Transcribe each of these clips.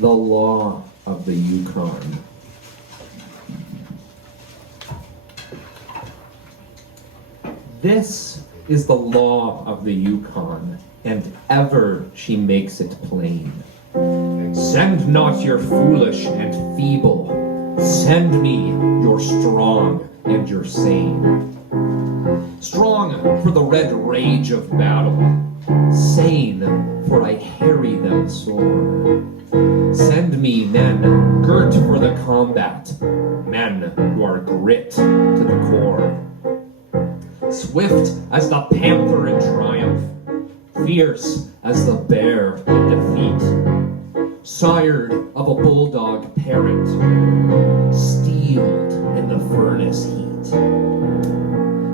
The law of the Yukon. This is the law of the Yukon, and ever she makes it plain. Send not your foolish and feeble, send me your strong and your sane. Strong for the red rage of battle, sane for I harry them sore. Send me men girt for the combat, men who are grit to the core. Swift as the panther in triumph, fierce as the bear in defeat, sired of a bulldog parent, steeled in the furnace heat.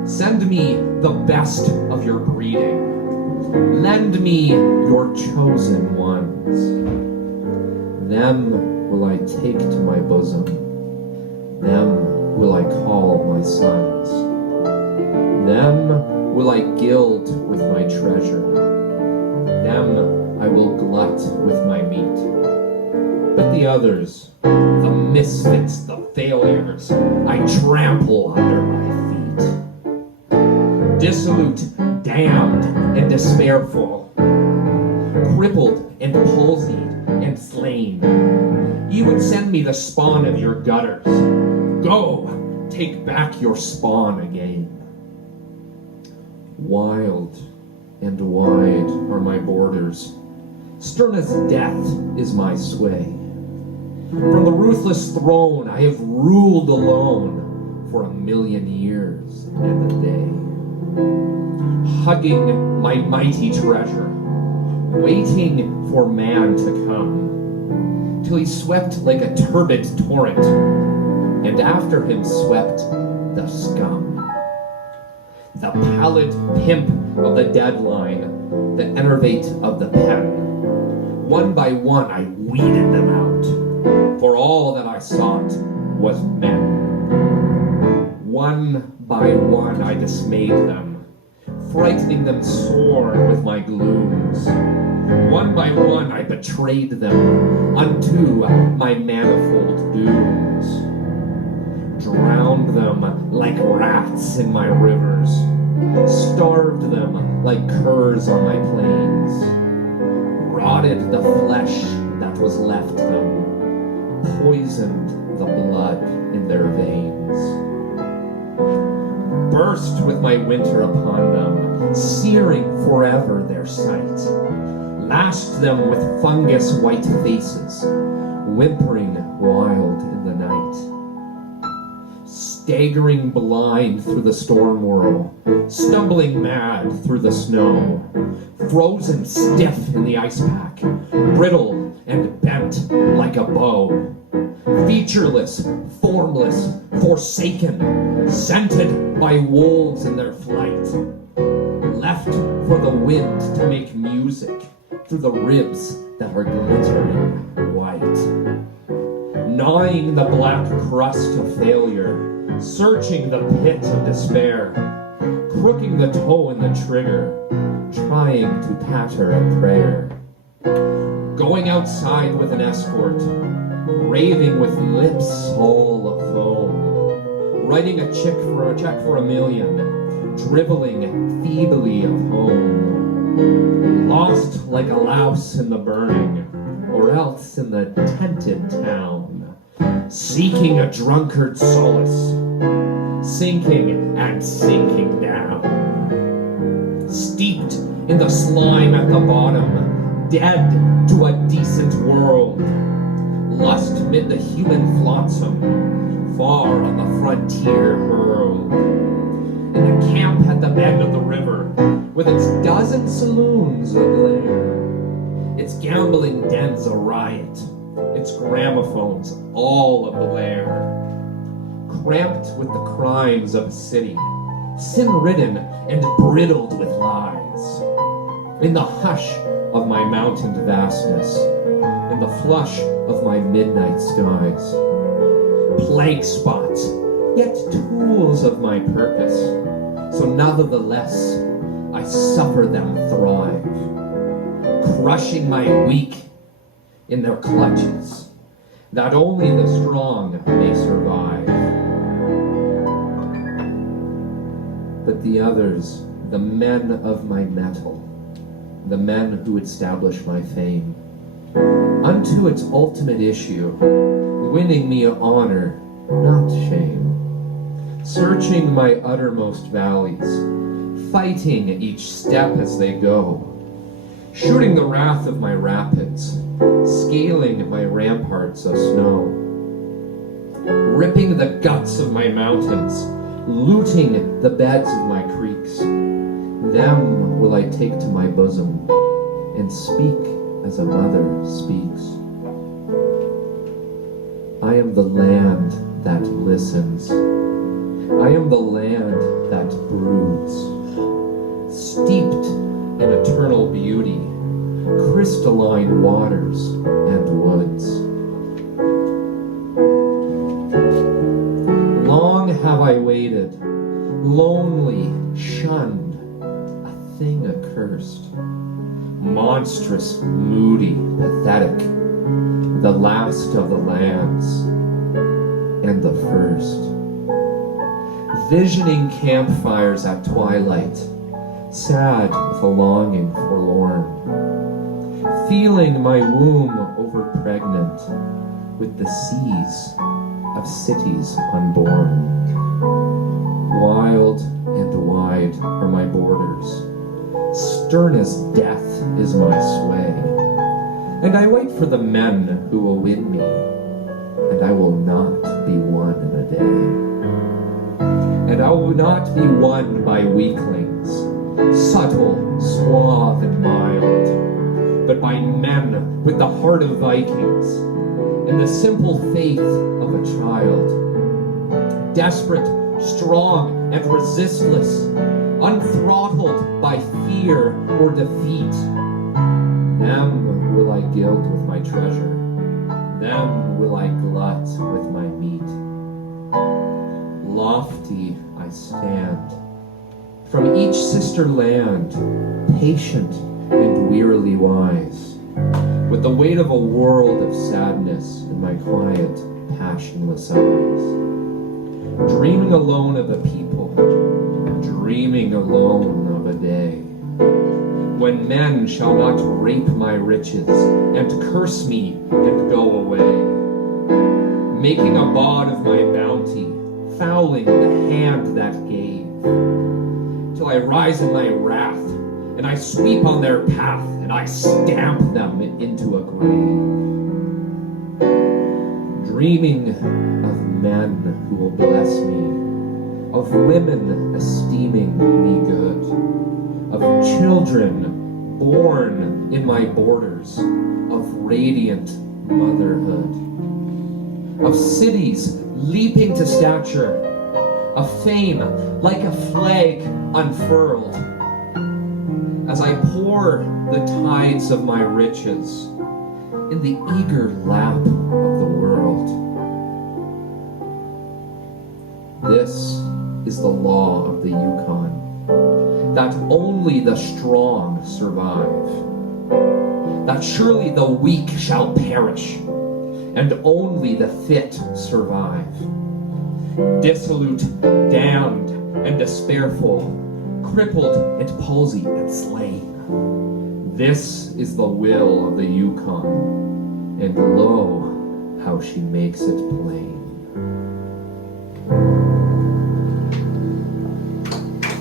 Send me the best of your breeding, lend me your chosen ones. Them will I take to my bosom, them will I call my sons. Them will I gild with my treasure, them I will glut with my meat. But the others, the misfits, the failures, I trample under my feet. Dissolute, damned, and despairful, crippled and palsied and slain, you would send me the spawn of your gutters. Go, take back your spawn again. Wild and wide are my borders, stern as death is my sway. From the ruthless throne I have ruled alone for 1,000,000 years and a day. Hugging my mighty treasure, waiting for man to come, till he swept like a turbid torrent, and after him swept the scum. The pallid pimp of the deadline, the enervate of the pen. One by one I weeded them out, for all that I sought was men. One by one I dismayed them, frightening them sore with my glooms. One by one I betrayed them unto my manifold dooms. Drowned them like rats in my rivers, starved them like curs on my plains, rotted the flesh that was left them, poisoned the blood in their veins. Burst with my winter upon them, searing forever their sight, lashed them with fungus white faces, whimpering wild in the night. Staggering blind through the storm whirl, stumbling mad through the snow, frozen stiff in the ice pack, brittle and bent like a bow, featureless, formless, forsaken, scented by wolves in their flight, left for the wind to make music through the ribs that are glittering white. Gnawing the black crust of failure, searching the pit of despair, crooking the toe in the trigger, trying to patter a prayer. Going outside with an escort, raving with lips all afloam, writing a check for $1,000,000, dribbling feebly of home. Lost like a louse in the burning, or else in the tented town, seeking a drunkard's solace, sinking and sinking down. Steeped in the slime at the bottom, dead to a decent world, lust mid the human flotsam, far on the frontier hurled. In the camp at the bend of the river, with its dozen saloons aglare, its gambling dens a riot, its gramophones all ablare. Cramped with the crimes of a city, sin-ridden and bridled with lies. In the hush of my mountained vastness, in the flush of my midnight skies, plague spots, yet tools of my purpose, so nevertheless I suffer them thrive, crushing my weak in their clutches, that only the strong may survive. But the others, the men of my mettle, the men who establish my fame, unto its ultimate issue, winning me honor, not shame, searching my uttermost valleys, fighting each step as they go, shooting the wrath of my rapids, scaling my ramparts of snow, ripping the guts of my mountains, looting the beds of my creeks. Them will I take to my bosom and speak as a mother speaks. I am the land that listens. I am the land that broods, steeped in eternal beauty, crystalline waters and woods. Long have I waited, lonely, shunned, a thing accursed, monstrous, moody, pathetic, the last of the lands, and the first. Visioning campfires at twilight, sad with a longing forlorn, feeling my womb overpregnant with the seas of cities unborn. Wild and wide are my borders, stern as death is my sway, and I wait for the men who will win me, and I will not be won in a day. And I will not be won by weaklings, subtle, suave, and mild, but by men with the heart of Vikings and the simple faith of a child, desperate, strong, and resistless, unthrottled by fear or defeat. Them will I gild with my treasure, them will I glut with my meat. Lofty I stand, from each sister land, patient and wearily wise, with the weight of a world of sadness in my quiet, passionless eyes. Dreaming alone of a people, dreaming alone of a day, when men shall not rape my riches and curse me and go away, making a bawd of my bounty, fouling the hand that gave, till I rise in my wrath, and I sweep on their path, and I stamp them into a grave. Dreaming of men who will bless me, of women esteeming me good, of children born in my borders, of radiant motherhood, of cities leaping to stature, of fame like a flag unfurled, as I pour the tides of my riches in the eager lap of the world. This is the law of the Yukon, that only the strong survive, that surely the weak shall perish, and only the fit survive. Dissolute, damned, and despairful, crippled and palsied and slain. This is the will of the Yukon, and lo, how she makes it plain.